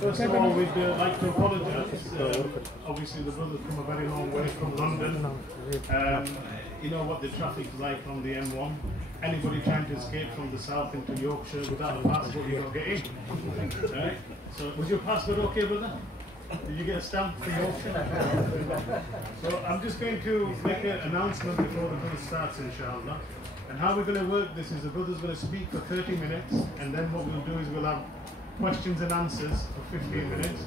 First of all, we'd like to apologise. Obviously, the brothers come a very long way from London. You know what the traffic's like on the M1. Anybody trying to escape from the south into Yorkshire without a passport, you don't get in. Right? So, was your passport okay, brother? Did you get a stamp for Yorkshire? So, I'm just going to make an announcement before the brother starts, inshallah. And how we're going to work this is the brother's going to speak for 30 minutes, and then what we'll do is we'll have questions and answers for 15 minutes.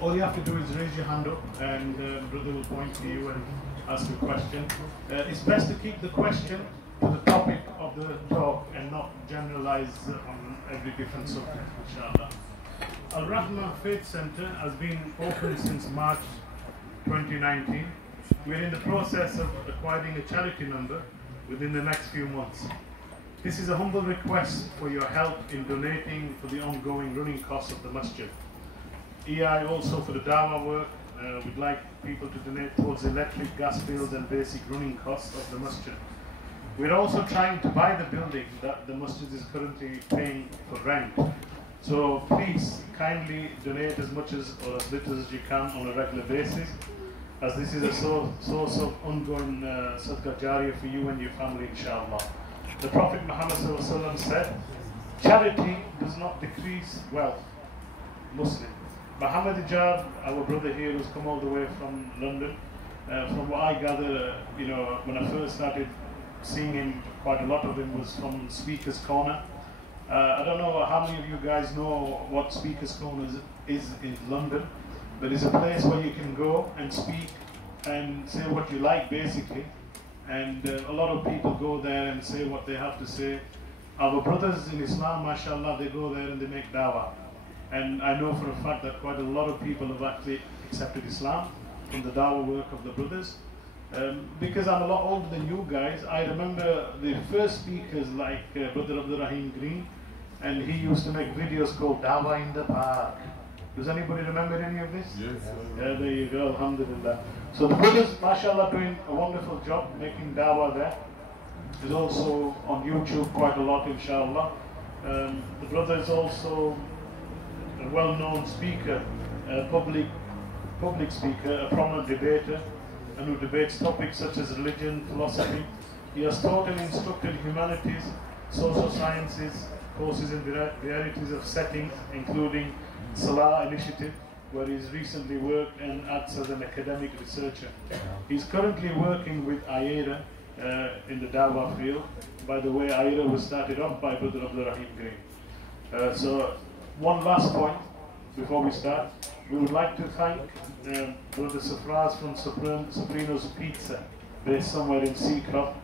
All you have to do is raise your hand up, and the brother will point to you and ask a question. It's best to keep the question to the topic of the talk and not generalize on every different subject, inshallah. Al-Rahmah Faith Center has been open since March 2019. We're in the process of acquiring a charity number within the next few months. This is a humble request for your help in donating for the ongoing running costs of the masjid. EI also for the DAWAH work. We'd like people to donate towards electric, gas bills and basic running costs of the masjid. We're also trying to buy the building that the masjid is currently paying for rent. So please kindly donate as much as or as little as you can on a regular basis, as this is a source of ongoing sadaqah jariyah for you and your family, inshallah. The Prophet Muhammad said, charity does not decrease wealth. Muslim. Muhammad HIJAB, our brother here who's come all the way from London, from what I gather, you know, when I first started seeing him, quite a lot of him was from Speaker's Corner. I don't know how many of you guys know what Speaker's Corner is in London, but it's a place where you can go and speak and say what you like, basically. And a lot of people go there and say what they have to say. Our brothers in Islam, mashallah, they go there and they make dawah. And I know for a fact that quite a lot of people have actually accepted Islam from the dawah work of the brothers. Because I'm a lot older than you guys, I remember the first speakers like Brother Abdul Rahim Green, and he used to make videos called Dawah in the Park. Does anybody remember any of this? Yes. Yeah, there you go, alhamdulillah. So the brothers, mashallah, doing a wonderful job making dawah there. There's also on YouTube quite a lot, inshallah. The brother is also a well-known speaker, a public speaker, a prominent debater, and who debates topics such as religion, philosophy. He has taught and instructed humanities, social sciences, courses in varieties of settings, including Salah Initiative, where he's recently worked and acts as an academic researcher. He's currently working with IARA in the Dawah field. By the way, IARA was started off by Brother Abdul Rahim Green. So one last point before we start. We would like to thank Brother Safraz from Soprano's Pizza, based somewhere in Seacroft,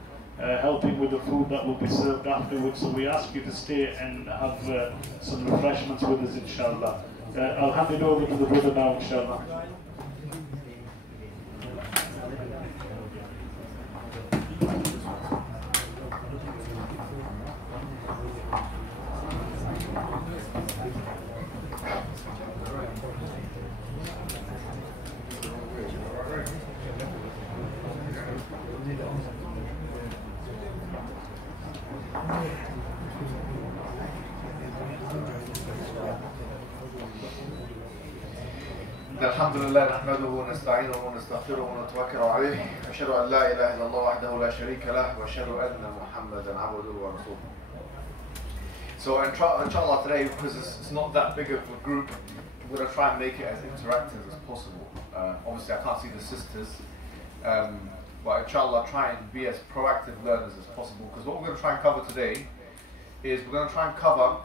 helping with the food that will be served afterwards. So we ask you to stay and have some refreshments with us, inshallah. I'll hand it over to the brother now, inshallah. الحمد لله نحمده ونستعينه ونستغفره ونتوكل عليه أشهد أن لا إله إلا الله وحده لا شريك له وأشهد أن محمدا عبده ورسوله. So inshallah today, because it's not that big of a group, we're going to try and make it as interactive as possible. Obviously I can't see the sisters, but inshallah try and be as proactive learners as possible, because what we're going to try and cover today is we're going to try and cover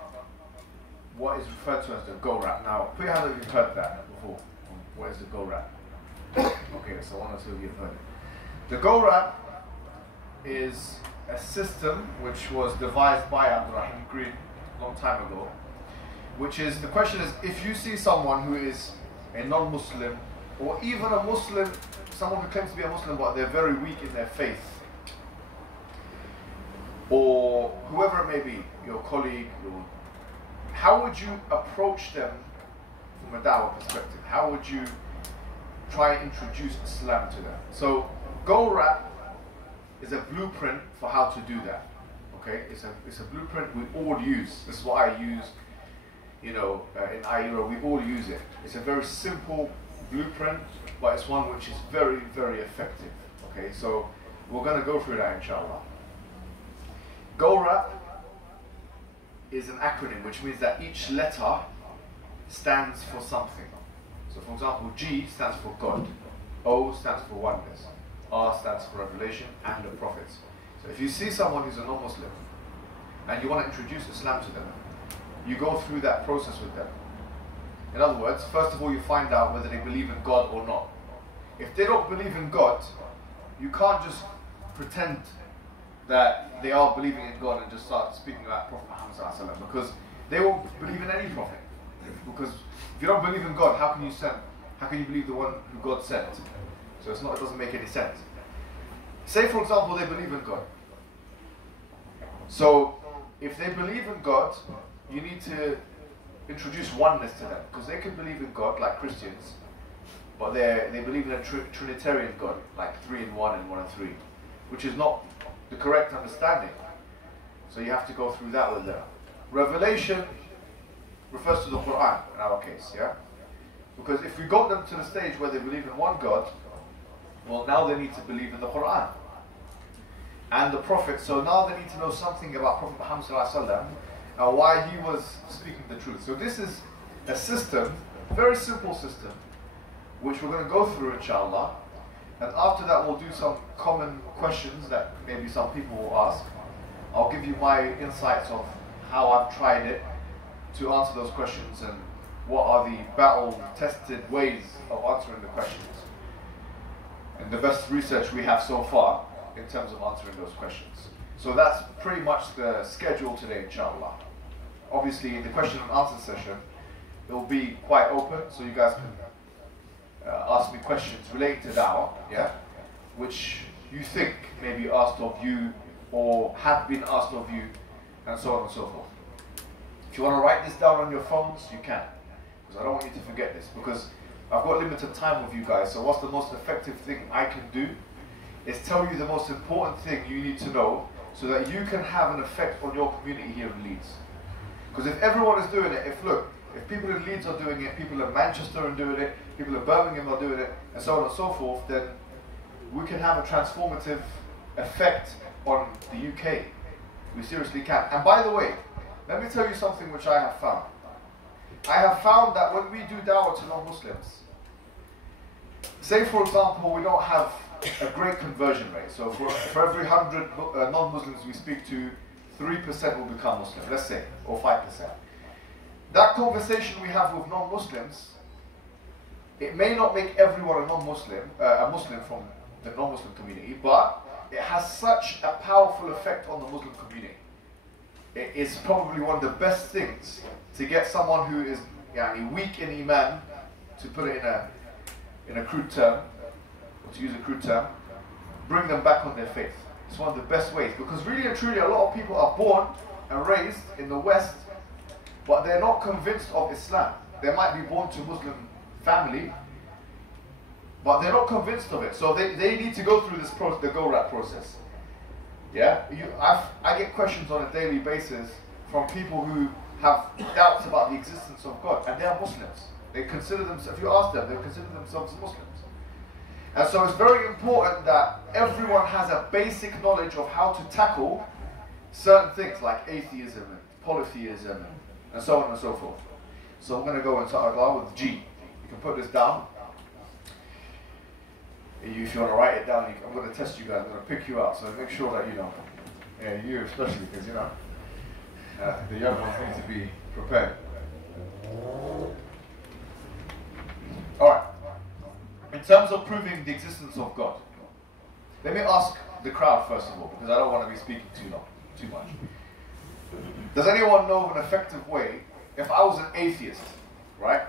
what is referred to as the go-rap. Now, put your hand if you've heard that before. What is the go-rap? Okay, so one or two of you have heard it. The go-rap is a system which was devised by Abdul Rahim Green a long time ago, which is, the question is, if you see someone who is a non-Muslim, or even a Muslim, someone who claims to be a Muslim but they're very weak in their faith, or whoever it may be, your colleague, how would you approach them from a dawah perspective? How would you try and introduce Islam to them. So DAWAH is a blueprint for how to do that. Okay, it's a blueprint we all use. This is what I use, you know, in IERA. We all use it. It's a very simple blueprint, but it's one which is very, very effective. Okay, so we're going to go through that, inshallah. DAWAH is an acronym, which means that each letter stands for something. So for example, G stands for God, O stands for oneness, R stands for revelation and the prophets. So if you see someone who's a non-Muslim and you want to introduce Islam to them, you go through that process with them. In other words, first of all, you find out whether they believe in God or not. If they don't believe in God, you can't just pretend that they are believing in God and just start speaking about Prophet Muhammad ﷺ, because they won't believe in any prophet. Because if you don't believe in God, how can you believe the one who God sent? So it doesn't make any sense. Say for example they believe in God. So if they believe in God, you need to introduce oneness to them, because they can believe in God like Christians, but they believe in a Trinitarian God, like 3 in 1 and 1 in 3, which is not the correct understanding. So you have to go through that with them. Revelation refers to the Quran in our case, yeah? Because if we got them to the stage where they believe in one God, well, now they need to believe in the Quran and the Prophet. So now they need to know something about Prophet Muhammad ﷺ and why he was speaking the truth. So this is a system, very simple system, which we're going to go through, inshallah. And after that, we'll do some common questions that maybe some people will ask. I'll give you my insights of how I've tried it to answer those questions and what are the battle-tested ways of answering the questions and the best research we have so far in terms of answering those questions. So that's pretty much the schedule today, inshallah. Obviously, in the question and answer session, it will be quite open, so you guys can ask me questions related to da'wah, yeah, which you think may be asked of you or have been asked of you, and so on and so forth. If you want to write this down on your phones, you can, because I don't want you to forget this, because I've got limited time with you guys. So what's the most effective thing I can do is tell you the most important thing you need to know so that you can have an effect on your community here in Leeds. Because if everyone is doing it, if people in Leeds are doing it, people in Manchester are doing it, people in Birmingham are doing it, and so on and so forth, then we can have a transformative effect on the UK. We seriously can. And by the way, let me tell you something which I have found. I have found that when we do da'wah to non-Muslims, say for example we don't have a great conversion rate, so for every 100 non-Muslims we speak to, 3% will become Muslim, let's say, or 5%. That conversation we have with non-Muslims, it may not make everyone a non-Muslim, a Muslim from the non-Muslim community, but it has such a powerful effect on the Muslim community. It is probably one of the best things to get someone who is weak in Iman, to put it in a crude term, or to use a crude term, bring them back on their faith. It's one of the best ways, because really and truly a lot of people are born and raised in the West, but they're not convinced of Islam. They might be born to Muslim family, but they're not convinced of it. So they need to go through this process, the DAWAH process. Yeah, I get questions on a daily basis from people who have doubts about the existence of God, and they are Muslims. They consider themselves, if you ask them, they consider themselves Muslims. And so it's very important that everyone has a basic knowledge of how to tackle certain things like atheism and polytheism and so on and so forth. So I'm going to go into Allah with G. You can put this down. If you want to write it down, I'm going to test you guys. I'm going to pick you out, so make sure that you know. Yeah, you especially, because you know the young ones need to be prepared. All right. In terms of proving the existence of God, let me ask the crowd first of all, because I don't want to be speaking too much. Does anyone know of an effective way? If I was an atheist, right?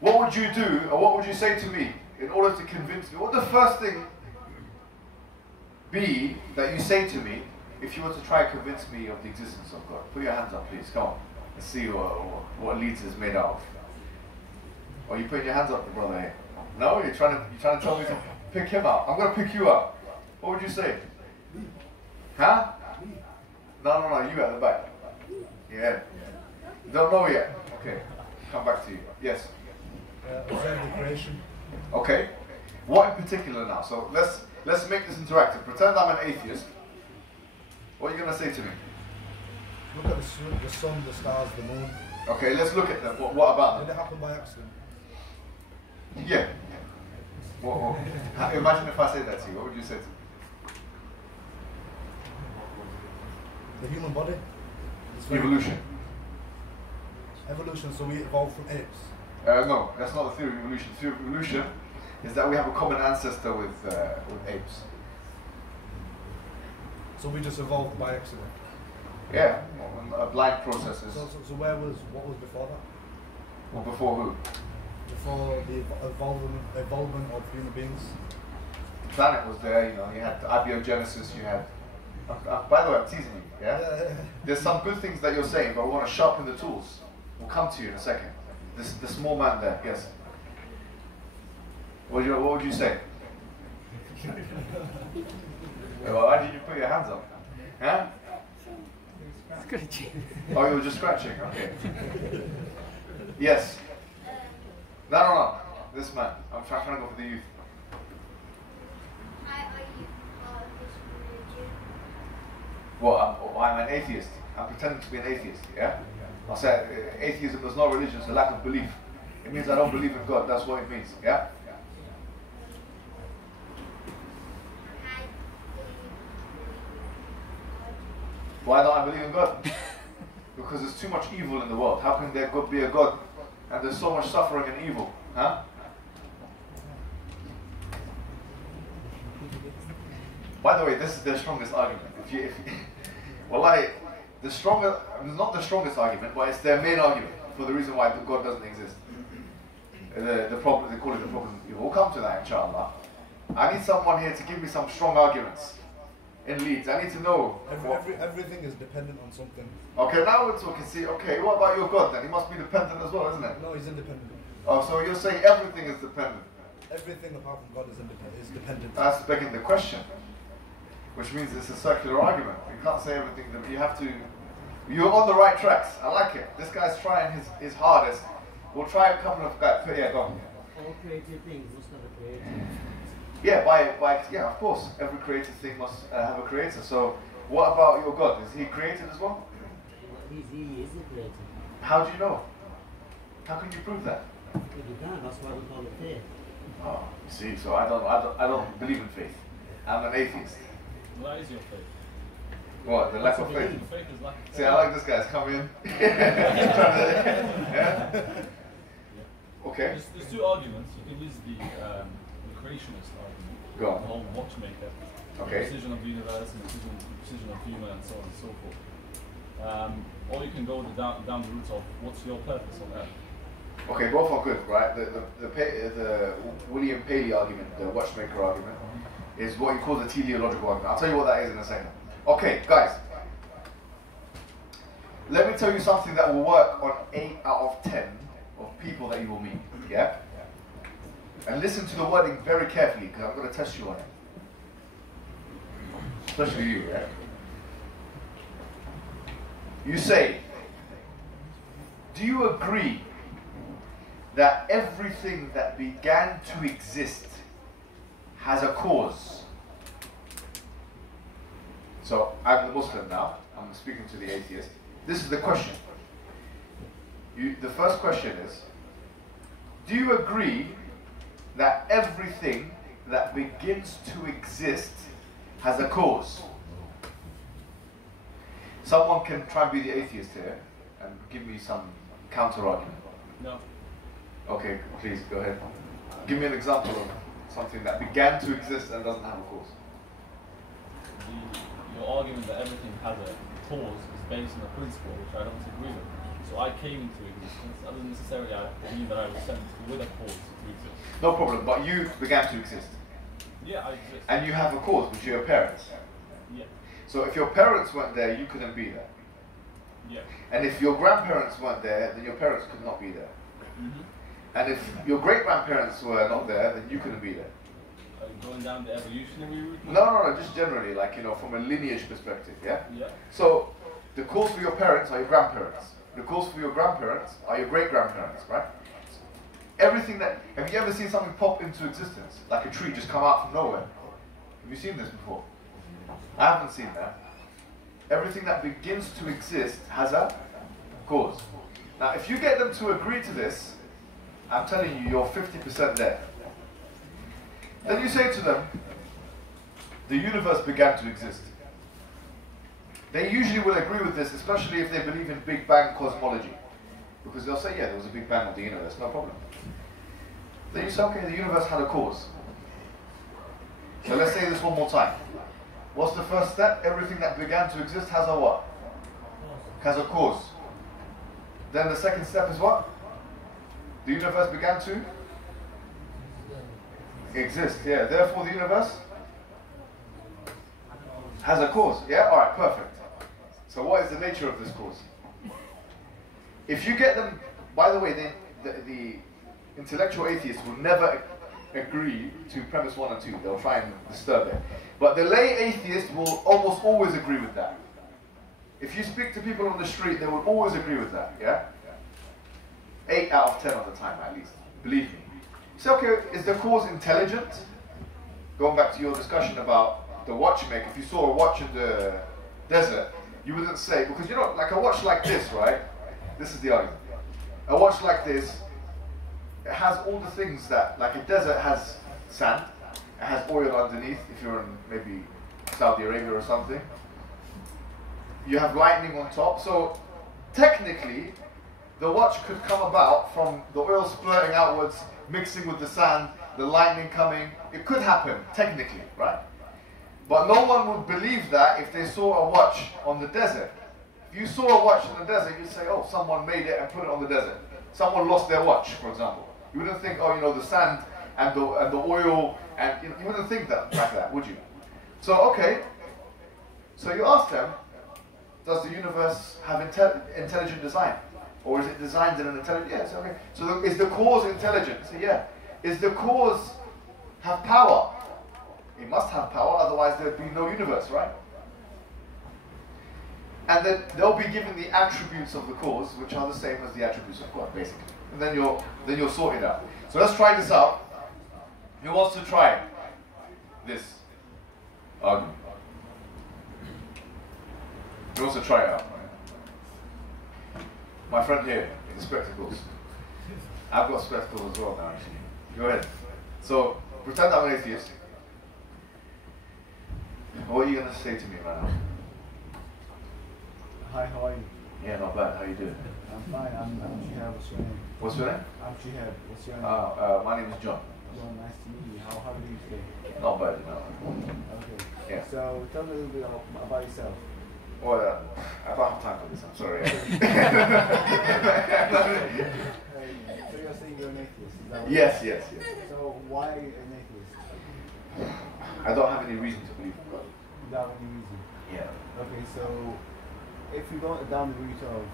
What would you do, or what would you say to me in order to convince me? What would the first thing be that you say to me if you were to try and convince me of the existence of God? Put your hands up, please. Come on. Let's see what Leeds is made out of. Or you putting your hands up, brother here? No, you're trying to tell me to pick him up. I'm gonna pick you up. What would you say? Huh? No, you at the back. Yeah. Don't know yet. Okay. Come back to you. Yes. Observe the creation. Okay. What in particular now? So let's make this interactive. Pretend I'm an atheist. What are you gonna say to me? Look at the sun, the stars, the moon. Okay, let's look at them. What about them? Did it happen by accident? Yeah. Imagine if I said that to you. What would you say to me? The human body. Evolution. Evolution, so we evolved from apes. No, that's not the theory of evolution. The theory of evolution is that we have a common ancestor with apes. So we just evolved by accident. Yeah, blind processes. So what was before that? Well, before who? Before the evolvement of human beings. The planet was there, you know, you had abiogenesis, you had... by the way, I'm teasing you, yeah? There's some good things that you're saying, but we want to sharpen the tools. We'll come to you in a second. The small man there, yes. What would you say? Well, why did you put your hands up? Huh? Scratching. Oh, you were just scratching, okay. Yes. No. This man. I'm trying to go for the youth. Well, I'm an atheist. I'm pretending to be an atheist, yeah? I'll say atheism is not religion, it's a lack of belief. It means I don't believe in God, that's what it means, yeah? Why don't I believe in God? Because there's too much evil in the world. How can there be a God and there's so much suffering and evil? Huh? By the way, this is their strongest argument. Wallahi, not the strongest argument, but it's their main argument for the reason why God doesn't exist. The problem, they call it the problem of evil. We'll come to that, inshallah. I need someone here to give me some strong arguments in Leeds. I need to know. Everything is dependent on something. Okay, now we're talking. See, okay, what about your God then? He must be dependent as well, isn't it? No, he's independent. Oh, so you're saying everything is dependent? Everything apart from God is dependent. That's begging the question. Which means it's a circular argument. You can't say everything. You have to. You're on the right tracks. I like it. This guy's trying his hardest. We'll try a couple of guys. Yeah, go on. All creative things must have a creator. Yeah, yeah, of course. Every creative thing must have a creator. So, what about your God? Is he created as well? He is the creator. How do you know? How can you prove that? If you can, that's why we call it faith. Oh, you see. So I don't believe in faith. I'm an atheist. What is your faith? What? The lack of faith? Faith is lack of faith. See, I like this guy's coming in. Yeah? Okay. There's two arguments. You can use the creationist argument. Go on. The whole watchmaker. Okay. The decision of the universe and the decision of human and so on and so forth. Or you can go down the route of what's your purpose on earth. Okay, both are good, right? The William Paley argument, the watchmaker argument, is what you call the teleological argument. I'll tell you what that is in a second. Okay, guys. Let me tell you something that will work on 8 out of 10 of people that you will meet. Yeah? And listen to the wording very carefully, because I'm going to test you on it. Especially you, yeah? You say, do you agree that everything that began to exist has a cause? So, I'm the Muslim now. I'm speaking to the atheist. This is the question. The first question is, do you agree that everything that begins to exist has a cause? Someone can try and be the atheist here and give me some counter-argument. No. Okay, please, go ahead. Give me an example of something that began to exist and doesn't have a cause. Your argument that everything has a cause is based on a principle which I don't agree with. So I came into existence. That doesn't necessarily mean that I was sent with a cause to exist. No problem, but you began to exist. Yeah, I exist. And you have a cause, which are your parents. Yeah. So if your parents weren't there, you couldn't be there. Yeah. And if your grandparents weren't there, then your parents could not be there. Mm-hmm. And if your great-grandparents were not there, then you couldn't be there. Are you going down the evolutionary route? No, just generally, like, from a lineage perspective, yeah? Yeah. So, the cause for your parents are your grandparents. The cause for your grandparents are your great-grandparents, right? Everything that, have you ever seen something pop into existence? Like a tree just come out from nowhere? Have you seen this before? I haven't seen that. Everything that begins to exist has a cause. Now, if you get them to agree to this, I'm telling you, you're 50% there. Then you say to them, the universe began to exist. They usually will agree with this, especially if they believe in Big Bang cosmology. Because they'll say, yeah, there was a Big Bang of the universe, no problem. Then you say, okay, the universe had a cause. So let's say this one more time. What's the first step? Everything that began to exist has a what? Has a cause. Then the second step is what? The universe began to exist. Yeah, therefore the universe has a cause. Yeah, alright, perfect. So what is the nature of this cause? If you get them, by the way, the intellectual atheists will never agree to premise 1 and 2. They'll try and disturb it. But the lay atheist will almost always agree with that. If you speak to people on the street, they will always agree with that, yeah? 8 out of 10 of the time, at least. Believe me. You say, okay, is the cause intelligent? Going back to your discussion about the watchmaker, if you saw a watch in the desert, you wouldn't say, because like a watch like this, right? This is the argument. A watch like this, it has all the things that, like a desert has sand, it has oil underneath, if you're in maybe Saudi Arabia or something. You have lightning on top, so technically, the watch could come about from the oil splurting outwards, mixing with the sand, the lightning coming. It could happen, technically, right? But no one would believe that if they saw a watch on the desert. If you saw a watch in the desert, you'd say, oh, someone made it and put it on the desert. Someone lost their watch, for example. You wouldn't think, oh, the sand and the oil, and you wouldn't think that like that, would you? So, okay. So you ask them, does the universe have intelligent design? Or is it designed in an intelligent? Yes, okay. So is the cause intelligent? I say, yeah. Is the cause have power? It must have power, otherwise there'd be no universe, right? And then they'll be given the attributes of the cause, which are the same as the attributes of God, basically. And then you're sorted out. So let's try this out. Who wants to try this argument? Who wants to try it out? My friend here in the spectacles. I've got spectacles as well now, actually. Go ahead. So pretend I'm an atheist. What are you going to say to me right now? Hi, how are you? Yeah, not bad. How you doing? I'm fine. I'm Shihab. What's your name? What's your name? I'm Shihab. What's your name? My name is John. John, nice to meet you. How are you today? Not bad, no. Okay. Yeah. So tell me a little bit about yourself. Well, I don't have time for this. I'm sorry. So you're saying you're an atheist? Is that what Yes. So why an atheist? I don't have any reason to believe in God. Without any reason. Yeah. Okay, so if you go down the route of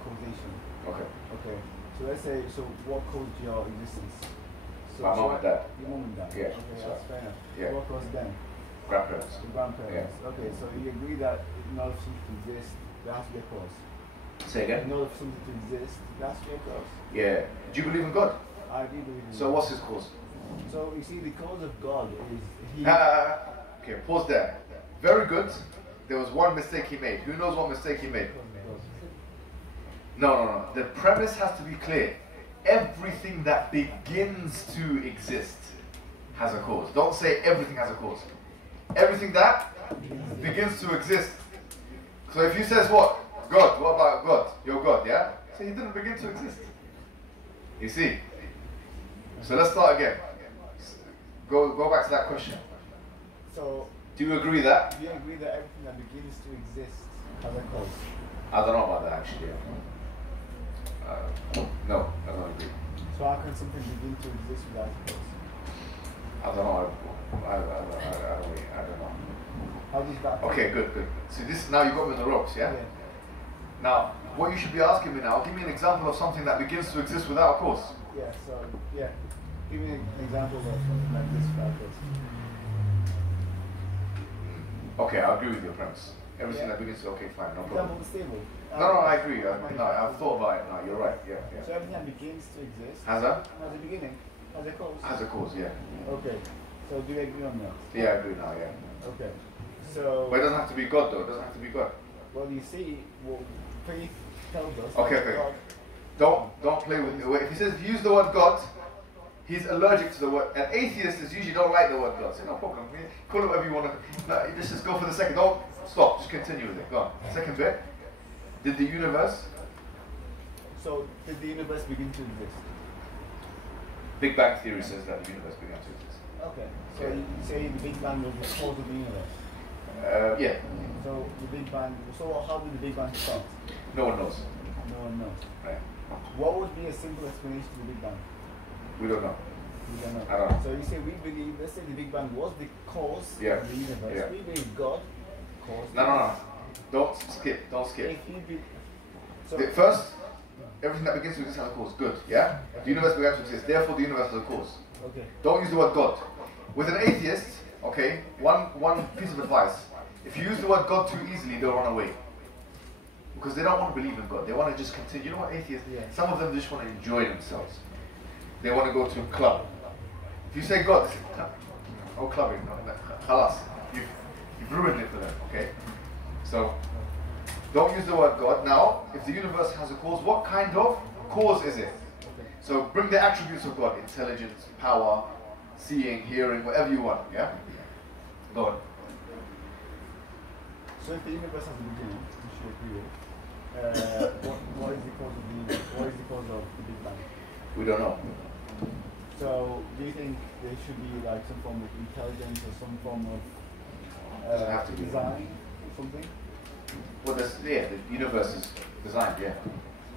causation. Okay. Okay. So let's say, so what caused your existence? So My mom and dad. Your mom and dad. Yeah. Okay, So, that's fair enough. yeah. What caused them? Grandparents. Your grandparents. Okay, so you agree that in order for something to exist, there has to be a cause. Say again? In order for something to exist, there has to be a cause. Yeah. Do you believe in God? I do believe in So God. what's his cause? So you see, the cause of God is he. Okay, pause there. Very good. There was one mistake he made. Who knows what mistake he made? No. The premise has to be clear. Everything that begins to exist has a cause. Don't say everything has a cause. Everything that begins to exist. So if you says what? God. What about God? You're God, yeah? So he didn't begin to exist. You see? So let's start again. Go back to that question. So Do you agree that? do you agree that everything that begins to exist has a cause? I don't know about that actually. No, I don't agree. So how can something begin to exist without a cause? I don't know. I don't know. How does that? Okay, good. So this now you got me on the ropes, yeah? Now, what you should be asking me now, give me an example of something that begins to exist without a cause. Yeah, so, yeah. Give me an example of something like this without cause. Okay, I agree with your premise. Everything that begins to, okay, fine, no problem. Example is stable. No, I agree. No, I've thought about it. No, you're right. Yeah. So everything that begins to exist Has a? has a beginning, has a cause. Has a cause, yeah. Okay. So do you agree on that? Yeah, I agree now, yeah. Okay. So But it doesn't have to be God though, it doesn't have to be God. well, you see, well, faith tells us Okay, that okay. God, Don't play with the word. If he says use the word God, he's allergic to the word. And atheists usually don't like the word God. So no problem. Call it whatever you want to. No, let's just go for the second. Don't stop. Just continue with it. Go on. Second bit. Did the universe? so did the universe begin to exist? Big Bang Theory says that the universe began to exist. Okay. So Yeah. you say the Big Bang was the cause of the universe. Yeah. So the Big Bang. So how did the Big Bang start? No one knows. No one knows. Right. What would be a simple explanation to the Big Bang? We don't know. We don't know. I don't know. So you say we believe. Let's say the Big Bang was the cause Yeah. of the universe. Yeah. We believe God caused. No. Don't skip. Don't skip. If you be, so First, everything that begins to exist has a cause. Good. Yeah. The universe began to exist. Therefore, the universe has a cause. okay. Don't use the word God. With an atheist, okay, one piece of advice. If you use the word God too easily, they'll run away. Because they don't want to believe in God. They want to just continue. You know what atheists, Yeah. some of them just want to enjoy themselves. They want to go to a club. If you say God, they say, oh, clubbing. No, khalas. You've ruined it for them, okay? So, don't use the word God. Now, if the universe has a cause, what kind of cause is it? So bring the attributes of God, intelligence, power, seeing, hearing, whatever you want, yeah? Go on. So if the universe has a beginning, which you agree with, what is the cause of the universe? What is the cause of the Big Bang? We don't know. So do you think there should be like some form of intelligence or some form of Doesn't have to be. design or something? Well, the universe is designed, yeah.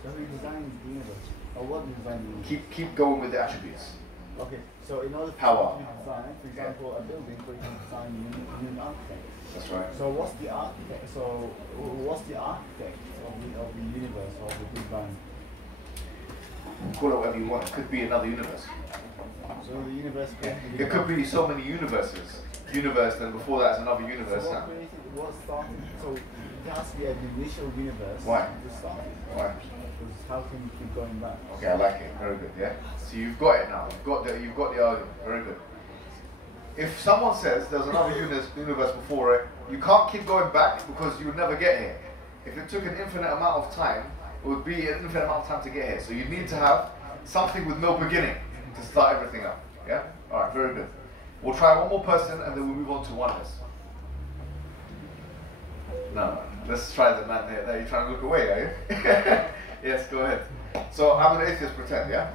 So who designed the universe? Or what designed the universe? Keep going with the attributes. Okay, so in order for Power. it to be designed, for example, a building, for example, design you need an architect. That's right. So what's the architect? So what's the architect of the universe or the Big Bang? Call it whatever you want. It could be another universe. So the universe. Yeah. It could be so many universes. Universe, then before that is another universe. So Now. what started? So it has to be an initial universe. Why? To start. Why? Because how can you keep going back? Okay, I like it. Very good. Yeah. So you've got it now. You've got the argument. Very good. If someone says there's another universe before it, you can't keep going back because you'll never get here. If it took an infinite amount of time, it would be an infinite amount of time to get here. So you need to have something with no beginning to start everything up. Yeah? Alright, very good. We'll try one more person and then we'll move on to oneness. No, let's try the man here. Now you're trying to look away, are you? Yes, go ahead. So I'm an atheist, pretend, yeah?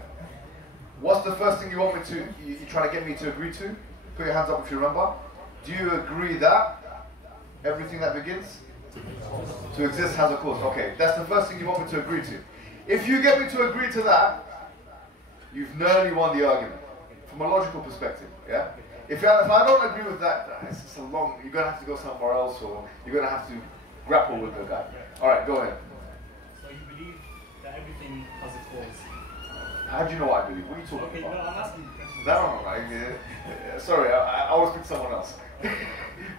What's the first thing you want me to, you trying to get me to agree to? Put your hands up if you remember. Do you agree that everything that begins to exist has a cause? Okay, that's the first thing you want me to agree to. If you get me to agree to that, you've nearly won the argument from a logical perspective, yeah? If I don't agree with that, it's just a long, you're going to have to go somewhere else or you're going to have to grapple with the guy. Alright, go ahead. So you believe that everything has a cause? How do you know what I believe? What are you talking Okay, no, about? I'm asking you questions. No. Sorry, I will speak to someone else.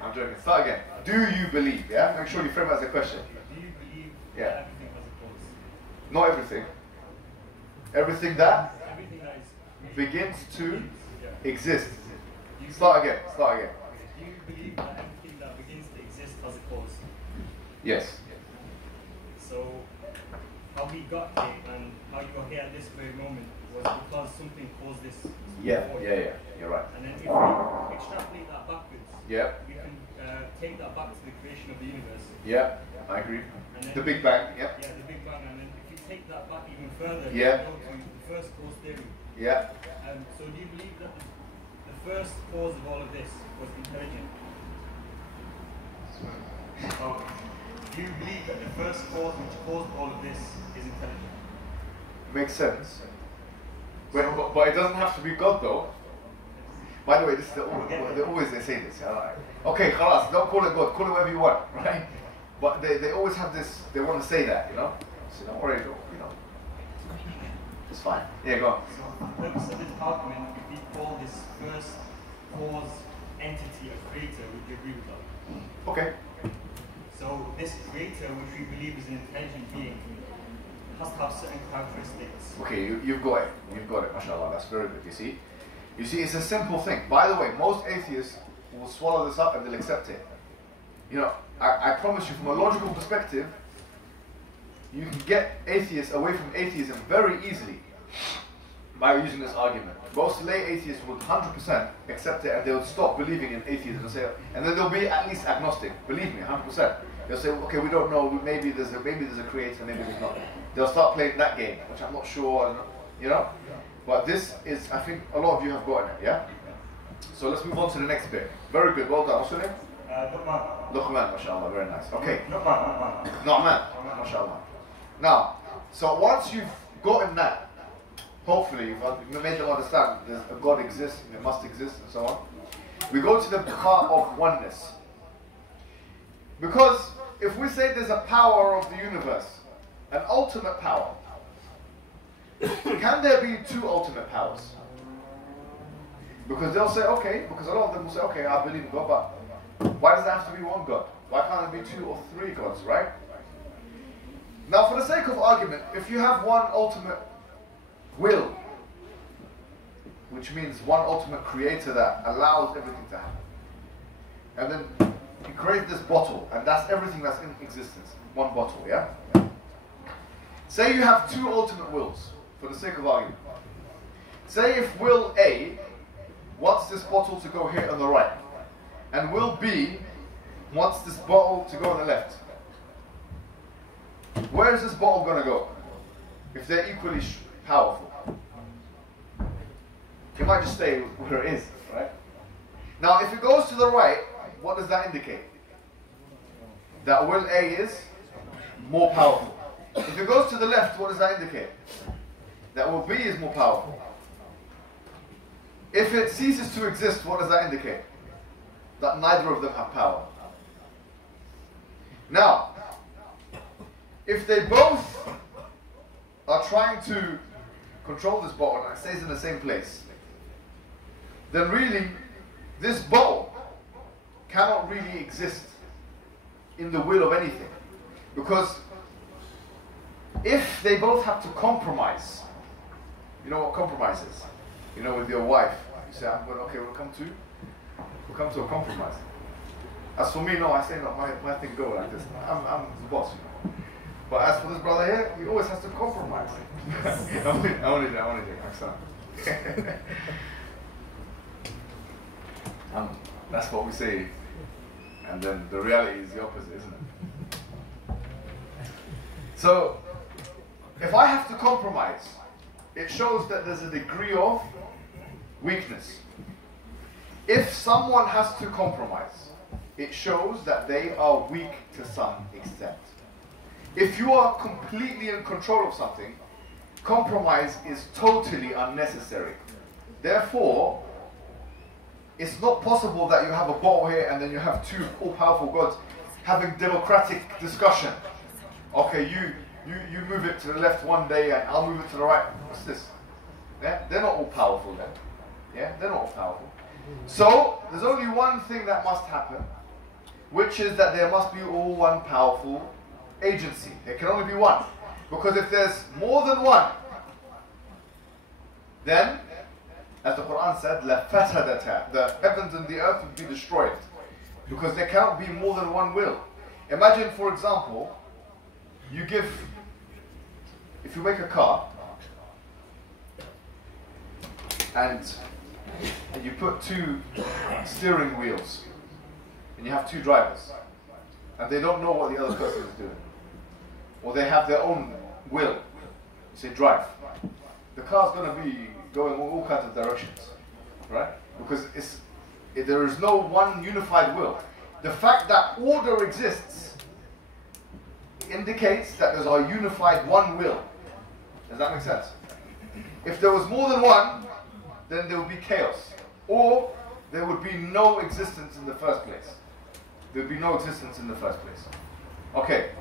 I'm joking. Start again. Do you believe? Yeah? Make sure you frame it as a question. Do you believe Yeah. that everything has a cause? Not everything. Everything that Everything that is begins to yeah. exist. Do you Start again. Start again. Do you believe that everything that begins to exist has a cause? Yes. So how we got here and how you are here at this very moment was because something caused this. Yeah. before you. Yeah. You're right. And then if we extrapolate that backwards, Yeah. we can take that back to the creation of the universe. Yeah. I agree. And then The Big Bang. Yeah. Yeah, the Big Bang. And then if you take that back even further, Yeah. you go to the first cause theory. Yeah. So do you believe that the first cause of all of this was intelligent? Oh, do you believe that the first cause which caused all of this is intelligent? Makes sense. But it doesn't have to be God though. By the way, this is they say this. Yeah? Okay, khalas, don't call it God, call it whatever you want, right? But they always have this, they want to say that, you know? So don't worry, you know. It's fine. Yeah, go on. So for the purpose of this argument, if we call this first cause entity a creator, would you agree with that? Okay. So this creator, which we believe is an intelligent being, has to have certain characteristics. Okay, you've got it. You've got it, mashallah. That's very good, you see. You see, it's a simple thing. By the way, most atheists will swallow this up and they'll accept it. You know, I promise you, from a logical perspective, you can get atheists away from atheism very easily by using this argument. Most lay atheists would 100% accept it and they would stop believing in atheism and say, and then they'll be at least agnostic. Believe me, 100%. They'll say, okay, we don't know. Maybe there's a creator, maybe there's not. They'll start playing that game, which I'm not sure. You know, but this is, I think, a lot of you have gotten it. Yeah. So let's move on to the next bit. Very good. Well done. What's your name? Luqman, mashallah. Very nice. Okay. Nu'man, mashallah. Now, so once you've gotten that, hopefully you've made them understand there's a God exists, and it must exist, and so on. We go to the part of oneness. Because if we say there's a power of the universe, an ultimate power, can there be two ultimate powers? Because they'll say, okay, because a lot of them will say, okay, I believe in God, but why does there have to be one God? Why can't there be two or three gods, right? Now, for the sake of argument, if you have one ultimate will, which means one ultimate creator that allows everything to happen, and then he created this bottle, and that's everything that's in existence, one bottle, yeah? Say you have two ultimate wills, for the sake of argument. Say if will A wants this bottle to go here on the right, and will B wants this bottle to go on the left. Where is this bottle going to go? If they're equally powerful. It might just stay where it is, right? Now, if it goes to the right, what does that indicate? That will A is more powerful. If it goes to the left, what does that indicate? That will B is more powerful. If it ceases to exist, what does that indicate? That neither of them have power. Now, if they both are trying to control this bottle and it stays in the same place, then really, this bottle cannot really exist in the will of anything. Because if they both have to compromise, you know what compromise is? You know, with your wife, you say, okay, we'll come to a compromise. As for me, no, I say, no, my thing go like this. I'm the boss, you know. But as for this brother here, he always has to compromise. I want to do it. That's what we say. And then the reality is the opposite, isn't it? So, if I have to compromise, it shows that there's a degree of weakness. If someone has to compromise, it shows that they are weak to some extent. If you are completely in control of something, compromise is totally unnecessary. Therefore, it's not possible that you have a bottle here and then you have two all-powerful gods having democratic discussion. Okay, you move it to the left one day and I'll move it to the right. What's this? Yeah? They're not all powerful then. Yeah? They're not all powerful. So, there's only one thing that must happen, which is that there must be all one powerful agency. There can only be one. Because if there's more than one, then, as the Quran said, لَفَسَدَتَا, the heavens and the earth would be destroyed. Because there cannot be more than one will. Imagine, for example, if you make a car, and you put two steering wheels, and you have two drivers, and they don't know what the other person is doing, or they have their own will. You say drive. The car's going to be going all kinds of directions, right? Because there is no one unified will. The fact that order exists indicates that there's a unified one will. Does that make sense? If there was more than one, then there would be chaos, or there would be no existence in the first place. There would be no existence in the first place. Okay.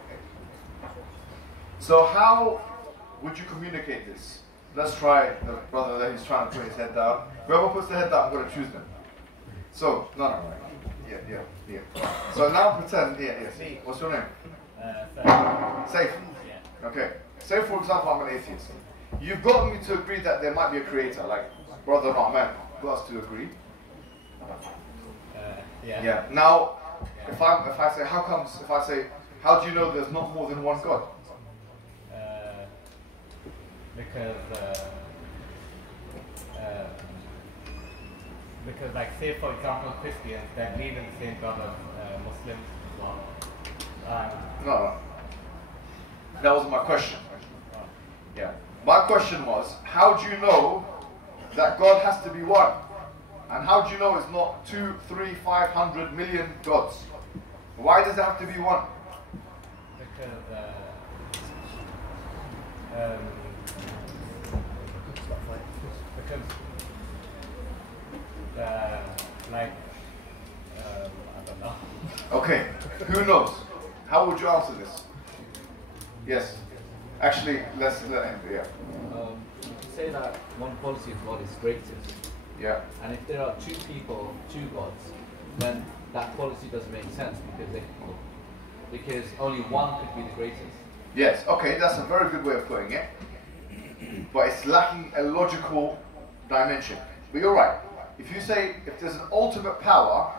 So how would you communicate this? Let's try the brother there who's trying to put his head down. Whoever puts the head down, I'm going to choose them. So, no. Yeah. So now pretend, see. What's your name? Safe. Yeah. Okay. Say for example I'm an atheist. You've got me to agree that there might be a creator, like brother Rahman got us to agree. Yeah. Now, if I say how comes? If I say how do you know there's not more than one God? Because like say for example Christians, they believe in the same God as Muslims as well. No. That wasn't my question. Yeah. My question was, how do you know that God has to be one? And how do you know it's not 2, 3, 500 million gods? Why does it have to be one? Because I don't know. Okay, who knows? How would you answer this? Yes. Actually, let's let him. Yeah. You can say that one quality of God is greatest. Yeah. And if there are two people, two gods, then that quality doesn't make sense because only one could be the greatest. Yes. Okay, that's a very good way of putting it. But it's lacking a logical dimension. But you're right. If you say if there's an ultimate power,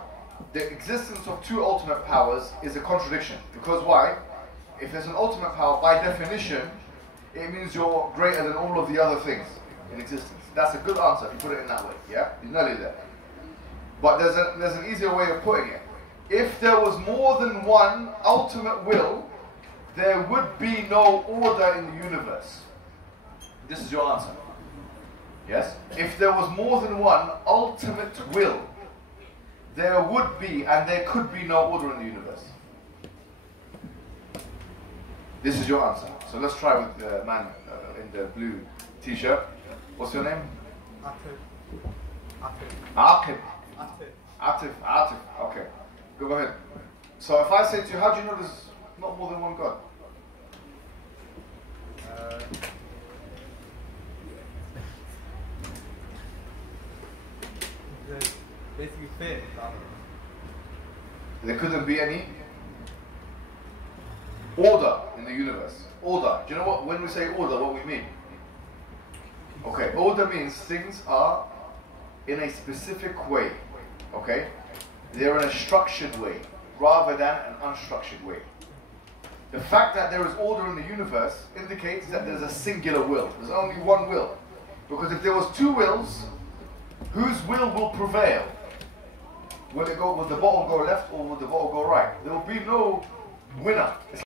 the existence of two ultimate powers is a contradiction. Because why? If there's an ultimate power, by definition, it means you're greater than all of the other things in existence. That's a good answer if you put it in that way. Yeah, you're nearly there. But there's an easier way of putting it. If there was more than one ultimate will, there would be no order in the universe. This is your answer. Yes? If there was more than one ultimate will, there would be and there could be no order in the universe. This is your answer. So let's try with the man in the blue t-shirt. What's your name? Aqib. Atif. Okay. Go ahead. So if I say to you, how do you know there's not more than one God? Basically faith. There couldn't be any order in the universe. Order. Do you know what? When we say order, what we mean? Okay. Order means things are in a specific way. Okay? They're in a structured way rather than an unstructured way. The fact that there is order in the universe indicates that there's a singular will. There's only one will. Because if there was two wills, whose will prevail? Will the bottle go left or will the bottle go right? There will be no winner.